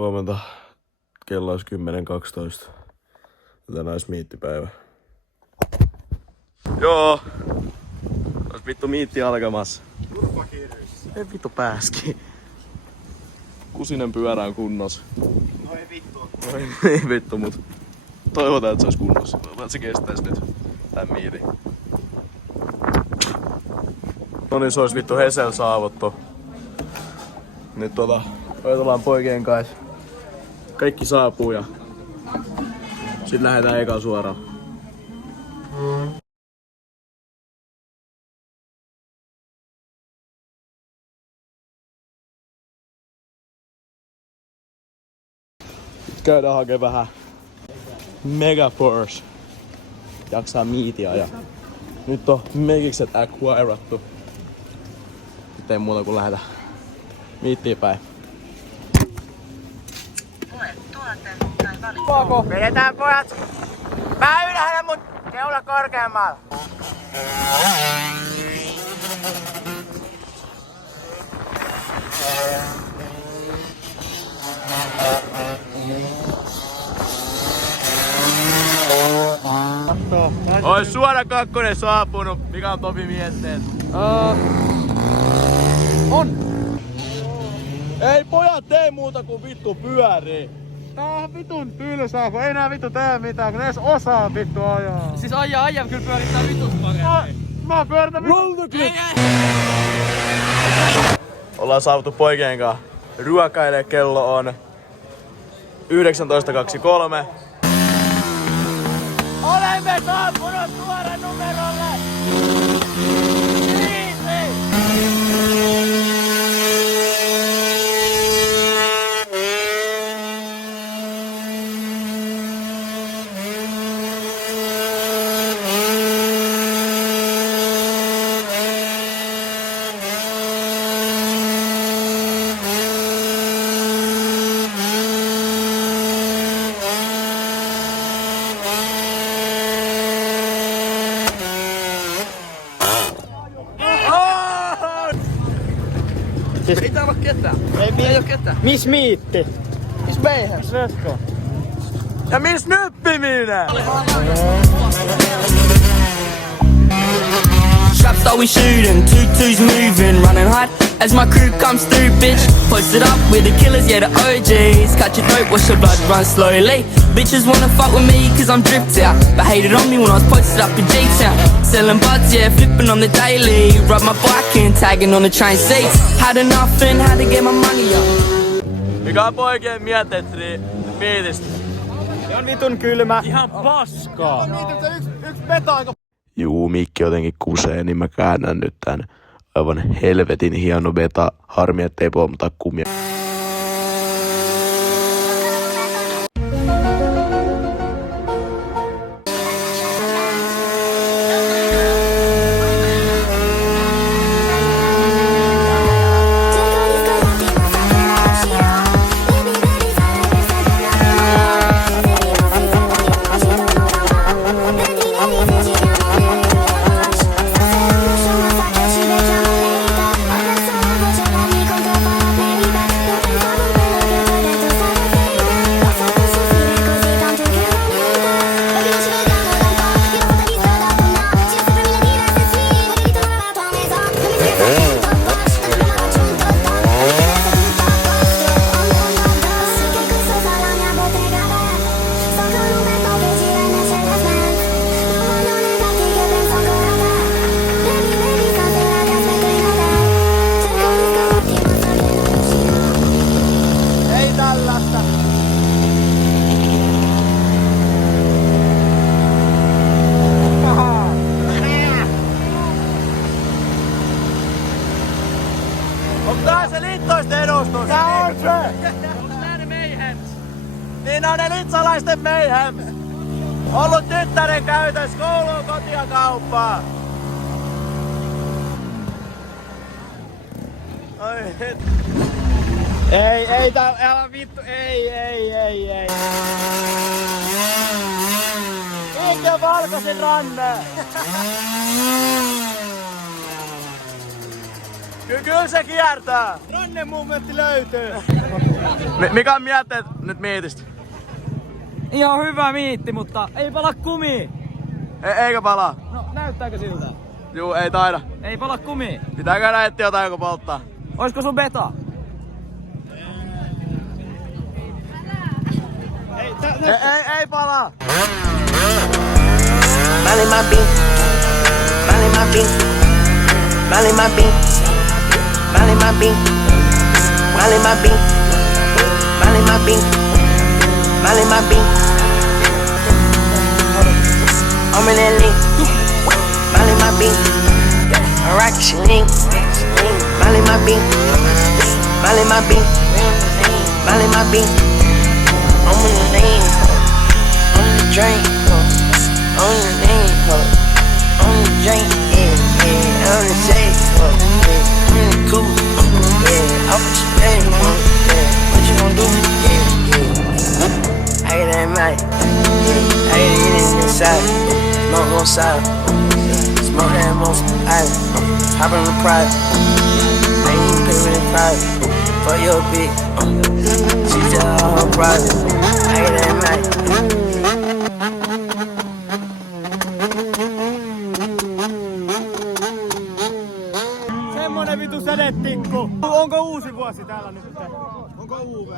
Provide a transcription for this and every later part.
Huomenta kello olisi 10.12. Tänään olisi miittipäivä. Joo! Ois vittu miitti alkamassa. Ei vittu pääski. Kusinen pyörä on kunnossa. No ei vittu. No ei vittu, mut toivotaan, että se olisi kunnossa. Toivotaan, että se kestäisi nyt tän miitin. No niin, se olisi vittu Hesel saavuttu. Nyt odotellaan poikien kanssa. Kaikki saapuu ja sit lähdetään ekaan suoraan. Nyt käydään hakemaan vähän Megaforce. Jaksaa miitia ja nyt on megikset acquirattu. Nyt ei muuta kuin lähdetä miittiin päin. Vedetään pojat! Mä ylhäällä mun keula korkeammalla. Ois suora kakkonen saapunut, mikä on Topi mietteet? On! Ei pojat tee muuta kuin vittu pyörii. Tää on vitun tylsää, kun ei nää vittu tee mitään, kun ne edes osaa vittu ajaa. Siis ajaa kyllä pyörittää vitut paremmin. Mä pyöritän vittu. Ollaan saavuttu poikien kanssa ruokailee, kello on 19.23. Olemme saapunut suoran numerolle! Ei täällä oo ketään. Ei oo ketään. Miss miitti? Miss meihän? Miss Letko? Ja miss nyppiminen? Straps always shooting, 2-2's moving, running hard as my crew comes through, bitch. Posted up with the killers, yeah, the OGs. Cut your throat, watch your blood run slowly. Bitches wanna fuck with me cause I'm dripped out, but hated on me when I was posted up in J-Town. Selling buds, yeah, flipping on the daily. Ride my bike in, tagging on the train seats. Had enough and had to get my money up. Mikä on poikien mietteet miitistä? Se on vitun kylmä. Ihan paskaa. Yksi peto aika. Juu, mikki jotenkin kusee, niin mä käännän nyt tän aivan helvetin hieno beta. Harmi, ettei pomata kumia. Onko tää se liittoisten edustus? Tää on se! Onks nää ne Mayhems? Niin on ne litsalaisten Mayhems. Ollut tyttären käytös kouluun, kotia, kauppaa. Ai het. Ei, älä vittu, ei. Mikä valkoisin ranne? Kyllä se kiertää. Ranne momentti löytyy. Mikä on mietteet nyt miitistä? Ihan hyvä miitti, mutta ei pala kumi. Eikö palaa? No näyttääkö siltä? Juu, ei taida. Ei pala kumi. Pitääkö näetti jotain joku polttaa? Oisko sun beta? Ei palaa. Miley my beat, Miley my beat, Miley my beat, Miley my beat, Miley my beat, Miley my beat, Miley my beat. I'm in that link, Miley my beat, I rock she link, Miley my beat, Miley my beat, Miley my beat. I'm in the lane, I'm in the drain. On the name, on the drink, yeah, on the safe, yeah, in the coupe, yeah, off the spin, yeah, what you gon' do, yeah. I get that mic, yeah, I get it in the side, smoke on side, smoke that most, hop in the private, I ain't even pay for the private, for your bitch, she just all her private, I get that mic. Semmonen vitu sädetikku. Onko uusi vuosi täällä nyt? Onko UV?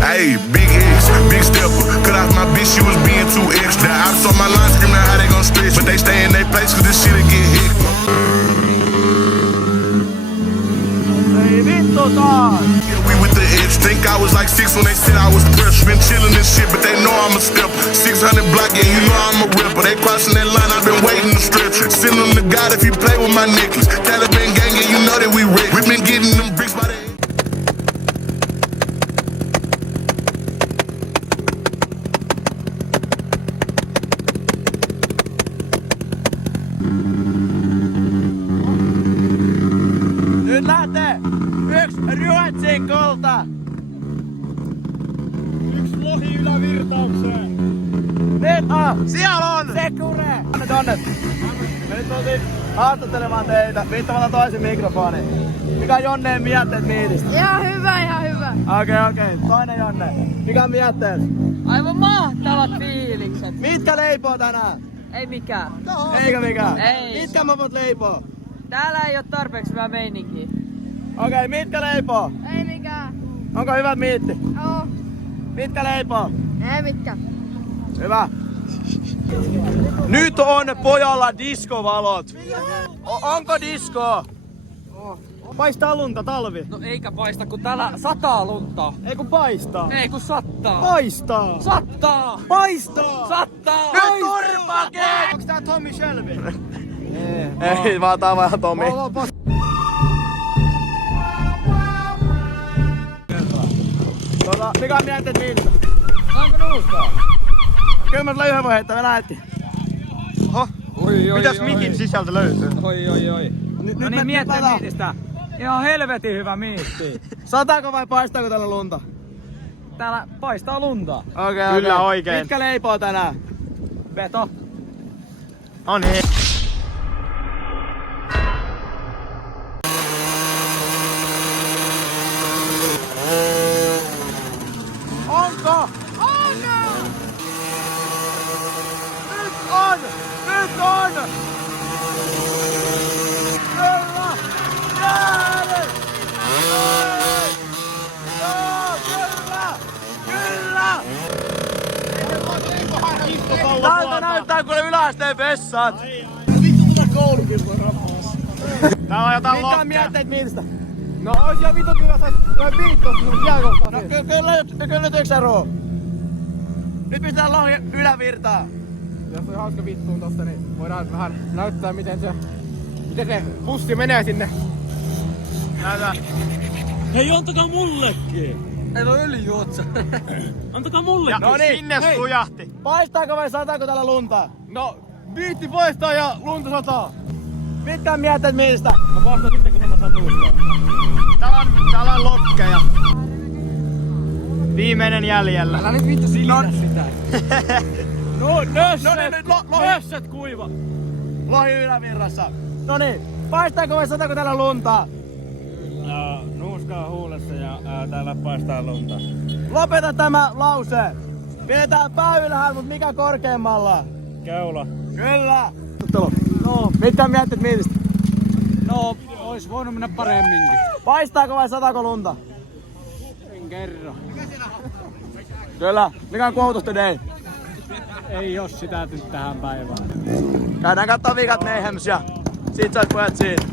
Hey, big X, big stepper. Cut off my bitch, she was being too extra. I saw my line screaming how they gon' stretch, but they stay in their place cause this shit'll get hit. Ei vittu taas. Yeah, we with the edge. Think I was like 6 when they said I was fresh. Been chillin' this shit, but they know I'm a stepper. 600 block, yeah, you know I'm a ripper. They crossing that line, I've been waiting to stretch it. Send them to God if you play with my necklace. Taliban gang, yeah, you know that we rich. We been getting them bricks by the Nyt lähtee 1 Ruotsin kulta. 1 lohi ylävirtaukseen. Nyt on! Siellä on! Sekure! Tonne! Me nyt oltiin haastattelemaan teitä. Viittamalla toisen mikrofonin. Mikä on Jonneen mietteet miitistä? Ihan hyvä, ihan hyvä. Okei. Toinen Jonne. Mikä on mietteet? Aivan mahtavat fiilikset. Mitkä leipoo tänään? Ei mikään. Eikä mikään? Ei. Mitkä mä voit leipoo? Täällä ei oo tarpeeksi hyvää meininkiä. Okei, mitkä leipoo? Ei mikään. Onko hyvät miitti? Oo. Mitkä leipoo? Ei mitään. Hyvä. Nyt on pojalla diskovalot. Onko disko? Paistaa lunta talvi. No eikä paista, kun täällä sataa lunta. Ei kun paistaa. Ei kun sattaa. Paistaa. Sattaa! Paistaa. Sattaa! Nyt turpake! Onks tää Tommy Shelby? Ei, vaan tää on vähän Tomi. Mikä on mietteet miinistä? Onko nuuskaa? Kyllä mä yhden voi heittää, me lähettiin. Mitäs mikin sisältö löytyy? Oi. No niin, miettii miitistä. Ihan helvetin hyvä miitti. Sataako vai paistaako täällä lunta? Täällä paistaa lunta. Okei. Kyllä oikein. Mitkä leipoo tänään? Beto. On he. Onko? Nyt on! Kyllä! Jäädy! Joo, kyllä! Täältä näyttää kuule yläasteen vessat! Täällä on jotain Mitkä on lokkeja. mietteet miitistä? No ois ihan vitun hyvä sais yhden viittoista sun jääkohtaa. Kyllä nyt yksi roo. Nyt pistetään lohi ylävirtaan. jos on hauska vittuun tosta, niin voidaan vähän näyttää miten se bussi menee sinne. Näytään. Hei, antakaa mullekin! Ei ole öljyotsa. Antakaa mullekin! No niin, sinne sujahti. Paistaako vai sataako täällä lunta? No, biitti paistaa ja lunta sataa. Mitkä mietteet miistä? Mä vastaan sitten kun mä saan nuuskaa. Täällä on lokkeja. Viimeinen jäljellä. Älä nyt vittu silitä sitä. No, nössät kuiva. Lohi ylävirrassa. Noniin, paistaako vai sataako täällä lunta? Nuuskaa huulessa ja täällä paistaa lunta. Lopeta tämä lause. Pidetään pää ylhäällä, mut mikä korkeammalla? Keula. Kyllä. No, mitä mietteet mietistä? No, ois voinut mennä paremminkin. Paistaako vai sataako lunta? En kerro. Kyllä. Mikä on quote of the day? Ei oo sitä nyt tähän päivään. Käydään kattoo Vikat Mayhems ja sit sais pojat siinä.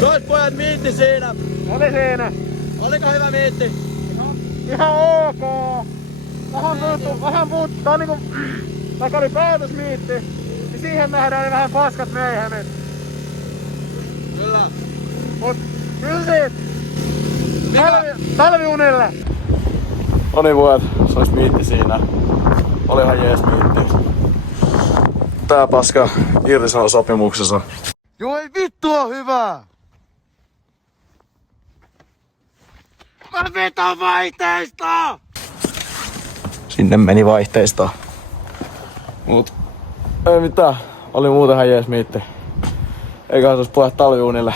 Soit pojat miitti siinä. Oli siinä. Oliko hyvä miitti? Ihan ok. Vähän muuttaa niinku... Vaikka oli päätösmiitti, niin siihen nähdään ne vähän paskat Mayhemit. Kyllä. Mut kyllä siitä. Talviunille. No niin pojat, se olisi miitti siinä. Oli ihan jees miitti. Tää paska irtisanoi sopimuksessa. Joo ei vittu on hyvä! Mä veton vaihteista! Sinne meni vaihteista. Mut ei mitään, oli muutenhan jees miitti. Eiköhän se olisi pojat talviunille.